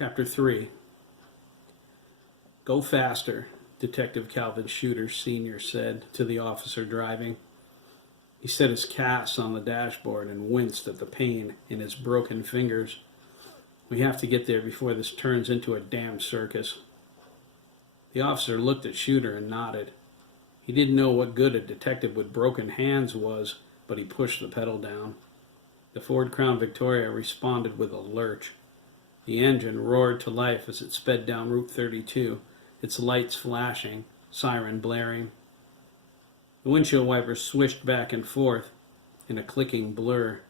Chapter 3. "Go faster," Detective Calvin Shooter Sr. said to the officer driving. He set his casts on the dashboard and winced at the pain in his broken fingers. "We have to get there before this turns into a damn circus." The officer looked at Shooter and nodded. He didn't know what good a detective with broken hands was, but he pushed the pedal down. The Ford Crown Victoria responded with a lurch. The engine roared to life as it sped down Route 32, its lights flashing, siren blaring. The windshield wipers swished back and forth in a clicking blur.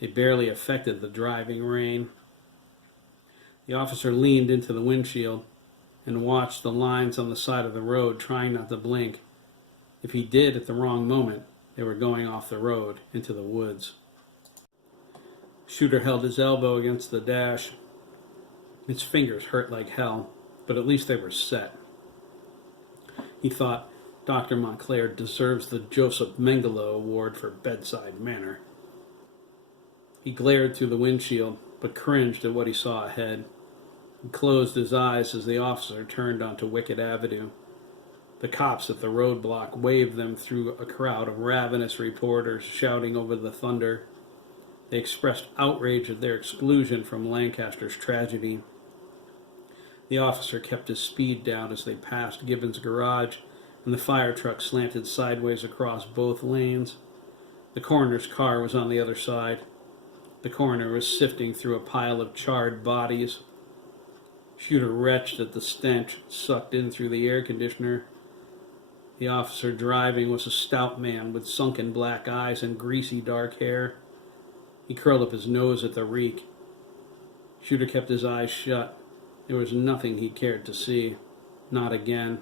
They barely affected the driving rain. The officer leaned into the windshield and watched the lines on the side of the road, trying not to blink. If he did at the wrong moment, they were going off the road into the woods. Shooter held his elbow against the dash. His fingers hurt like hell, but at least they were set. He thought, Dr. Montclair deserves the Joseph Mengele Award for bedside manner. He glared through the windshield, but cringed at what he saw ahead. He closed his eyes as the officer turned onto Wickett Avenue. The cops at the roadblock waved them through a crowd of ravenous reporters shouting over the thunder. They expressed outrage at their exclusion from Lancaster's tragedy. The officer kept his speed down as they passed Gibbons' garage, and the fire truck slanted sideways across both lanes. The coroner's car was on the other side. The coroner was sifting through a pile of charred bodies. Shooter retched at the stench sucked in through the air conditioner. The officer driving was a stout man with sunken black eyes and greasy dark hair. He curled up his nose at the reek. Shooter kept his eyes shut. There was nothing he cared to see. Not again.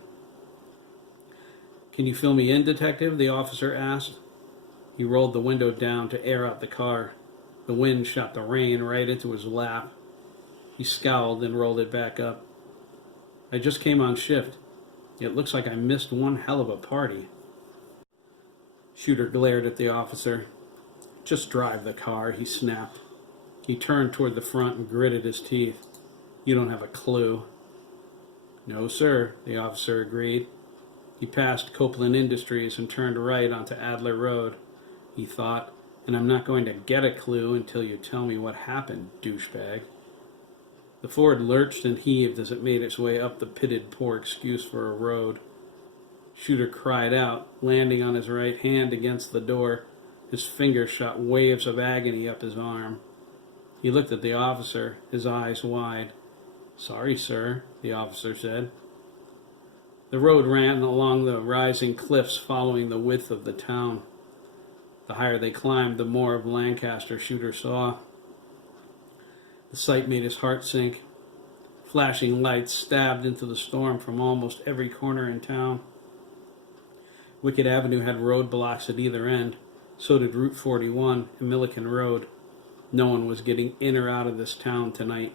"Can you fill me in, Detective?" the officer asked. He rolled the window down to air out the car. The wind shot the rain right into his lap. He scowled and rolled it back up. "I just came on shift. It looks like I missed one hell of a party." Shooter glared at the officer. "Just drive the car," he snapped. He turned toward the front and gritted his teeth. "You don't have a clue." "No, sir," the officer agreed. He passed Copeland Industries and turned right onto Adler Road. He thought, "And I'm not going to get a clue until you tell me what happened, douchebag." The Ford lurched and heaved as it made its way up the pitted poor excuse for a road. Shooter cried out, landing on his right hand against the door. His fingers shot waves of agony up his arm. He looked at the officer, his eyes wide. "Sorry, sir," the officer said. The road ran along the rising cliffs following the width of the town. The higher they climbed, the more of Lancaster Shooter saw. The sight made his heart sink. Flashing lights stabbed into the storm from almost every corner in town. Wickett Avenue had roadblocks at either end. So did Route 41 and Milliken Road. No one was getting in or out of this town tonight.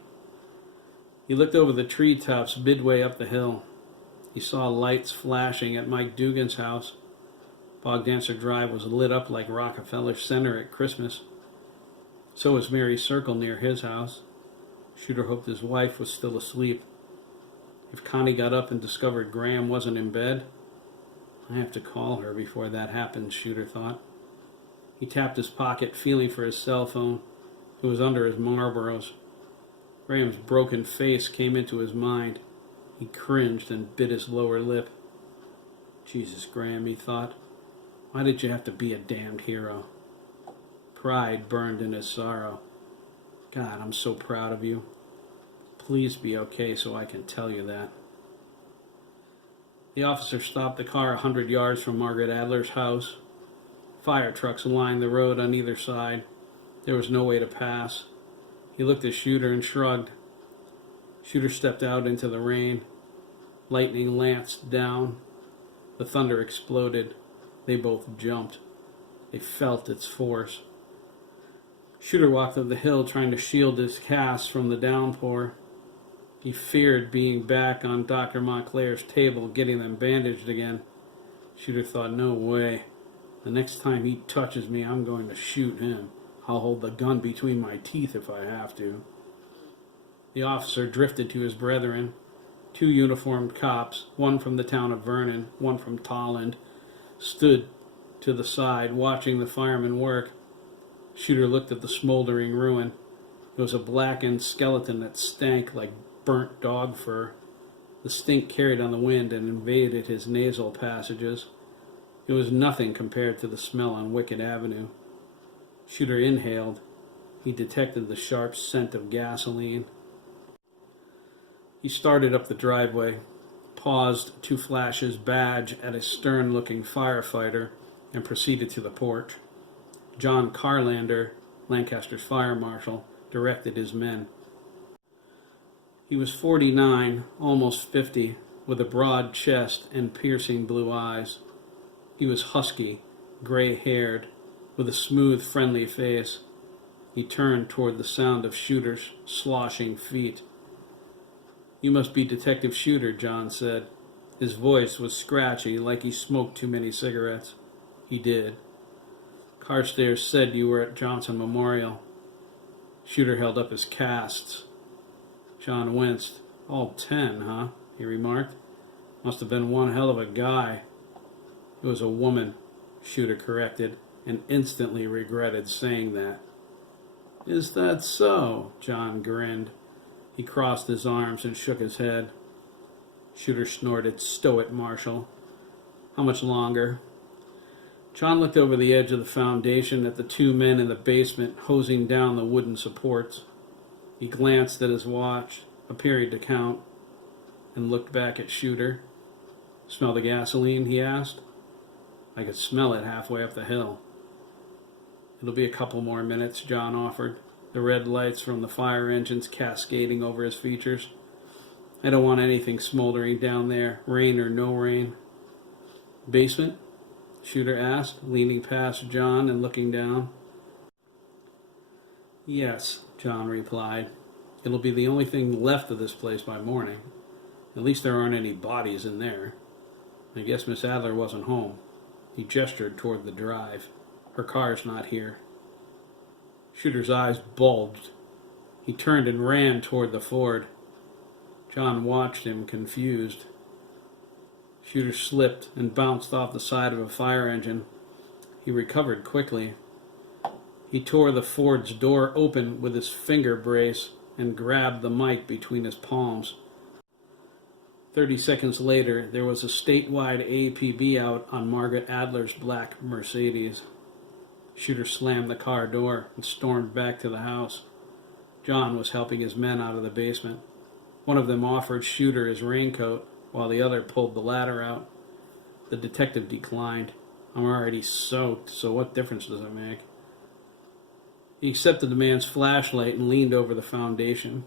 He looked over the treetops midway up the hill. He saw lights flashing at Mike Dugan's house. Bogdancer Drive was lit up like Rockefeller Center at Christmas. So was Mary's Circle near his house. Shooter hoped his wife was still asleep. If Connie got up and discovered Graham wasn't in bed, I have to call her before that happens, Shooter thought. He tapped his pocket, feeling for his cell phone. It was under his Marlboros. Graham's broken face came into his mind. He cringed and bit his lower lip. Jesus, Graham, he thought. Why did you have to be a damned hero? Pride burned in his sorrow. God, I'm so proud of you. Please be okay so I can tell you that. The officer stopped the car 100 yards from Margaret Adler's house. Fire trucks lined the road on either side. There was no way to pass. He looked at Shooter and shrugged. Shooter stepped out into the rain. Lightning lanced down. The thunder exploded. They both jumped. They felt its force. Shooter walked up the hill trying to shield his cast from the downpour. He feared being back on Dr. Montclair's table, getting them bandaged again. Shooter thought, no way. The next time he touches me, I'm going to shoot him. I'll hold the gun between my teeth if I have to. The officer drifted to his brethren. Two uniformed cops, one from the town of Vernon, one from Tolland, stood to the side watching the firemen work. Shooter looked at the smoldering ruin. It was a blackened skeleton that stank like burnt dog fur. The stink carried on the wind and invaded his nasal passages. It was nothing compared to the smell on Wickett Avenue. Shooter inhaled. He detected the sharp scent of gasoline. He started up the driveway, paused to flash his badge at a stern-looking firefighter, and proceeded to the porch. John Carlander, Lancaster's fire marshal, directed his men. He was 49, almost 50, with a broad chest and piercing blue eyes. He was husky, gray-haired, with a smooth, friendly face. He turned toward the sound of Shooter's sloshing feet. "You must be Detective Shooter," John said. His voice was scratchy, like he smoked too many cigarettes. He did. "Carstairs said you were at Johnson Memorial." Shooter held up his casts. John winced. "All 10, huh?" he remarked. "Must have been one hell of a guy." "It was a woman," Shooter corrected, and instantly regretted saying that. "Is that so?" John grinned. He crossed his arms and shook his head. Shooter snorted, "Stow it, Marshal." "How much longer?" John looked over the edge of the foundation at the two men in the basement hosing down the wooden supports. He glanced at his watch, a period to count, and looked back at Shooter. "Smell the gasoline?" he asked. "I could smell it halfway up the hill." "It'll be a couple more minutes," John offered, the red lights from the fire engines cascading over his features. "I don't want anything smoldering down there, rain or no rain." "Basement?" Shooter asked, leaning past John and looking down. "Yes," John replied. "It'll be the only thing left of this place by morning. At least there aren't any bodies in there. I guess Miss Adler wasn't home." He gestured toward the drive. "Her car's not here." Shooter's eyes bulged. He turned and ran toward the Ford. John watched him, confused. Shooter slipped and bounced off the side of a fire engine. He recovered quickly. He tore the Ford's door open with his finger brace and grabbed the mic between his palms. 30 seconds later, there was a statewide APB out on Margaret Adler's black Mercedes. Shooter slammed the car door and stormed back to the house. John was helping his men out of the basement. One of them offered Shooter his raincoat, while the other pulled the ladder out. The detective declined. "I'm already soaked, so what difference does it make?" He accepted the man's flashlight and leaned over the foundation.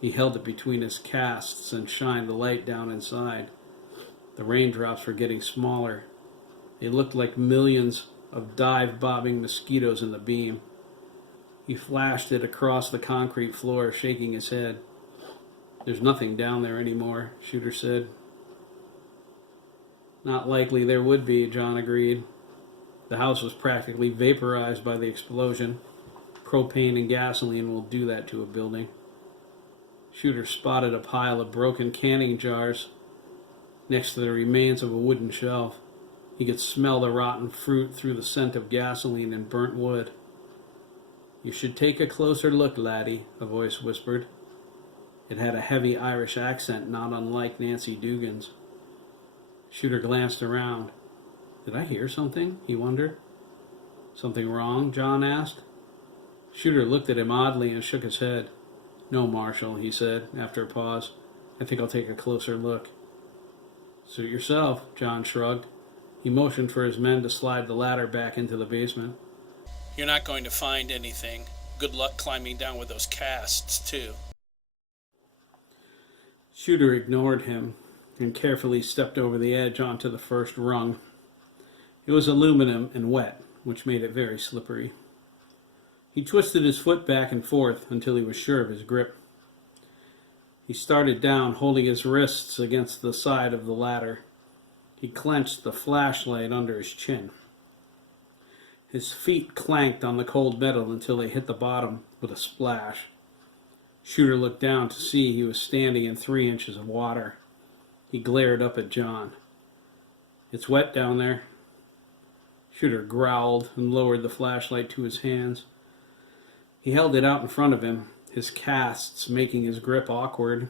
He held it between his casts and shined the light down inside. The raindrops were getting smaller. They looked like millions of dive-bobbing mosquitoes in the beam. He flashed it across the concrete floor, shaking his head. "There's nothing down there anymore," Shooter said. "Not likely there would be," John agreed. The house was practically vaporized by the explosion. Propane and gasoline will do that to a building. Shooter spotted a pile of broken canning jars next to the remains of a wooden shelf. He could smell the rotten fruit through the scent of gasoline and burnt wood. "You should take a closer look, laddie," a voice whispered. It had a heavy Irish accent not unlike Nancy Dugan's. Shooter glanced around. "Did I hear something?" he wondered. "Something wrong?" John asked. Shooter looked at him oddly and shook his head. "No, Marshal," he said after a pause. "I think I'll take a closer look." "Suit yourself," John shrugged. He motioned for his men to slide the ladder back into the basement. "You're not going to find anything. Good luck climbing down with those casts, too." Shooter ignored him and carefully stepped over the edge onto the first rung. It was aluminum and wet, which made it very slippery. He twisted his foot back and forth until he was sure of his grip. He started down, holding his wrists against the side of the ladder. He clenched the flashlight under his chin. His feet clanked on the cold metal until they hit the bottom with a splash. Shooter looked down to see he was standing in 3 inches of water. He glared up at John. "It's wet down there." Shooter growled and lowered the flashlight to his hands. He held it out in front of him, his casts making his grip awkward.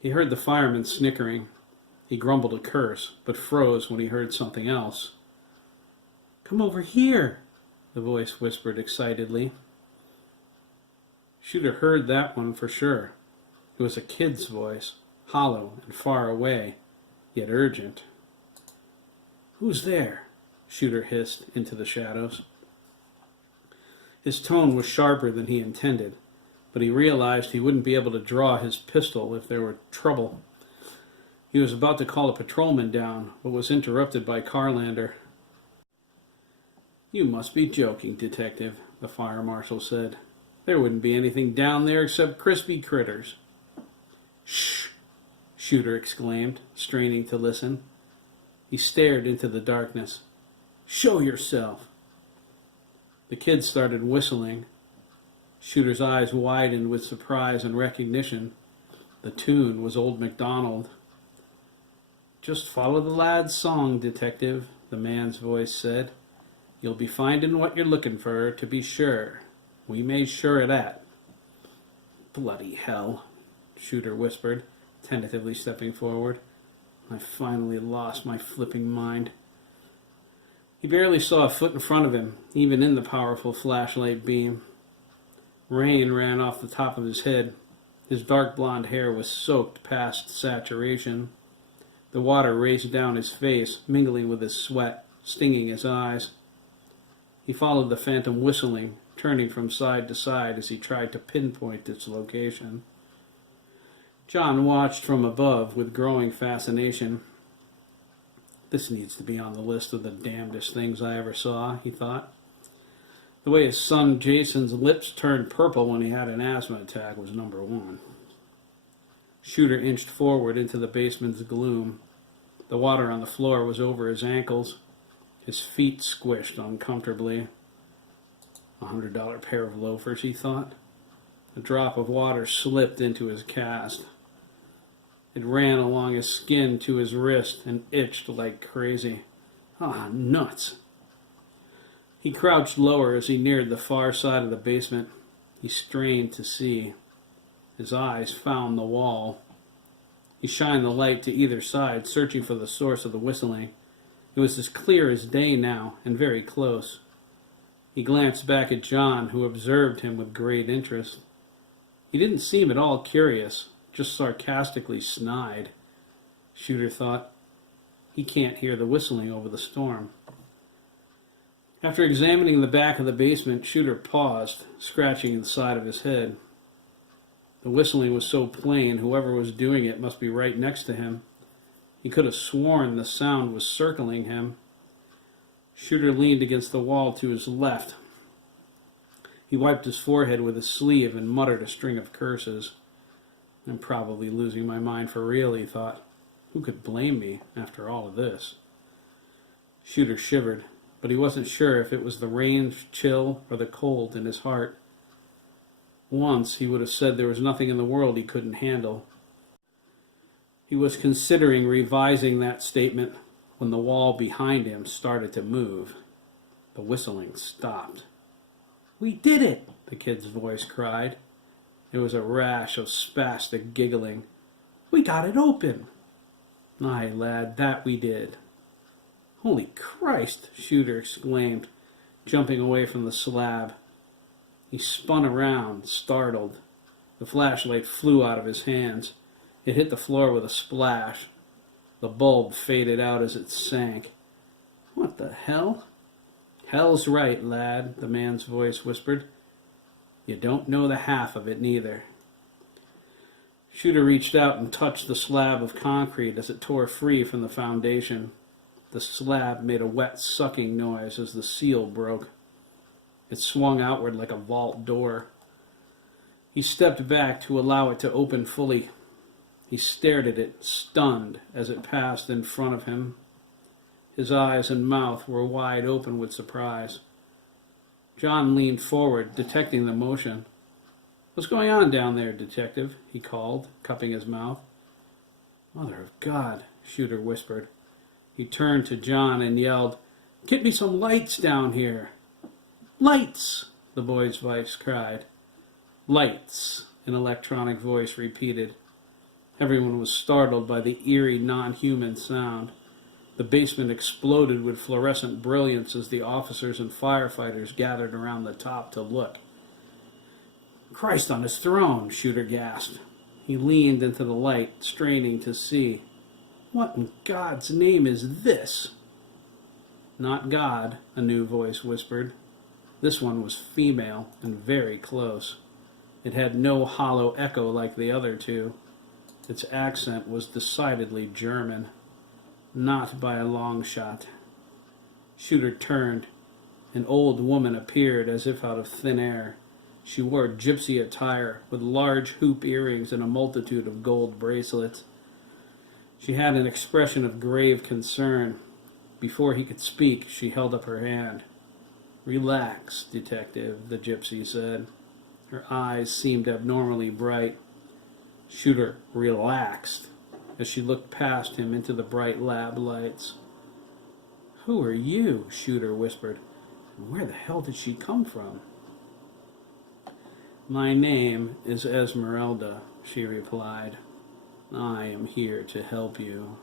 He heard the fireman snickering. He grumbled a curse, but froze when he heard something else. "Come over here," the voice whispered excitedly. Shooter heard that one for sure. It was a kid's voice, hollow and far away, yet urgent. "Who's there?" Shooter hissed into the shadows. His tone was sharper than he intended, but he realized he wouldn't be able to draw his pistol if there were trouble. He was about to call a patrolman down, but was interrupted by Carlander. "You must be joking, Detective," the fire marshal said. "There wouldn't be anything down there except crispy critters." "Shh!" Shooter exclaimed, straining to listen. He stared into the darkness. "Show yourself!" The kid started whistling. Shooter's eyes widened with surprise and recognition. The tune was Old MacDonald. "Just follow the lad's song, Detective," the man's voice said. "You'll be finding what you're looking for, to be sure. We made sure of that." "Bloody hell," Shooter whispered, tentatively stepping forward. "I finally lost my flipping mind." He barely saw a foot in front of him, even in the powerful flashlight beam. Rain ran off the top of his head. His dark blonde hair was soaked past saturation. The water raced down his face, mingling with his sweat, stinging his eyes. He followed the phantom whistling, turning from side to side as he tried to pinpoint its location. John watched from above with growing fascination. "This needs to be on the list of the damnedest things I ever saw," he thought. The way his son Jason's lips turned purple when he had an asthma attack was number one. Shooter inched forward into the basement's gloom. The water on the floor was over his ankles. His feet squished uncomfortably. $100 pair of loafers, he thought. A drop of water slipped into his cast. It ran along his skin to his wrist and itched like crazy. Ah, nuts! He crouched lower as he neared the far side of the basement. He strained to see. His eyes found the wall. He shined the light to either side, searching for the source of the whistling. It was as clear as day now, and very close. He glanced back at John, who observed him with great interest. He didn't seem at all curious, just sarcastically snide. Shooter thought, he can't hear the whistling over the storm. After examining the back of the basement, Shooter paused, scratching the side of his head. The whistling was so plain, whoever was doing it must be right next to him. He could have sworn the sound was circling him. Shooter leaned against the wall to his left. He wiped his forehead with his sleeve and muttered a string of curses. "I'm probably losing my mind for real," he thought. "Who could blame me after all of this?" Shooter shivered, but he wasn't sure if it was the rain's chill or the cold in his heart. Once he would have said there was nothing in the world he couldn't handle. He was considering revising that statement when the wall behind him started to move. The whistling stopped. "We did it!" the kid's voice cried. There was a rash of spastic giggling. "We got it open!" "Aye, lad, that we did." "Holy Christ!" Shooter exclaimed, jumping away from the slab. He spun around, startled. The flashlight flew out of his hands. It hit the floor with a splash. The bulb faded out as it sank. "What the hell?" "Hell's right, lad," the man's voice whispered. "You don't know the half of it, neither." Shooter reached out and touched the slab of concrete as it tore free from the foundation. The slab made a wet sucking noise as the seal broke. It swung outward like a vault door. He stepped back to allow it to open fully. He stared at it, stunned, as it passed in front of him. His eyes and mouth were wide open with surprise. John leaned forward, detecting the motion. "What's going on down there, Detective?" he called, cupping his mouth. "Mother of God," Shooter whispered. He turned to John and yelled, "Get me some lights down here." "Lights!" the boy's voice cried. "Lights," an electronic voice repeated. Everyone was startled by the eerie, non-human sound. The basement exploded with fluorescent brilliance as the officers and firefighters gathered around the top to look. "Christ on his throne," Shooter gasped. He leaned into the light, straining to see. "What in God's name is this?" "Not God," a new voice whispered. This one was female and very close. It had no hollow echo like the other two. Its accent was decidedly German. Not by a long shot. Shooter turned. An old woman appeared as if out of thin air. She wore gypsy attire with large hoop earrings and a multitude of gold bracelets. She had an expression of grave concern. Before he could speak, she held up her hand. "Relax, Detective," the gypsy said. Her eyes seemed abnormally bright. Shooter relaxed as she looked past him into the bright lab lights. "Who are you?" Shooter whispered. "And where the hell did she come from?" "My name is Esmeralda," she replied. "I am here to help you."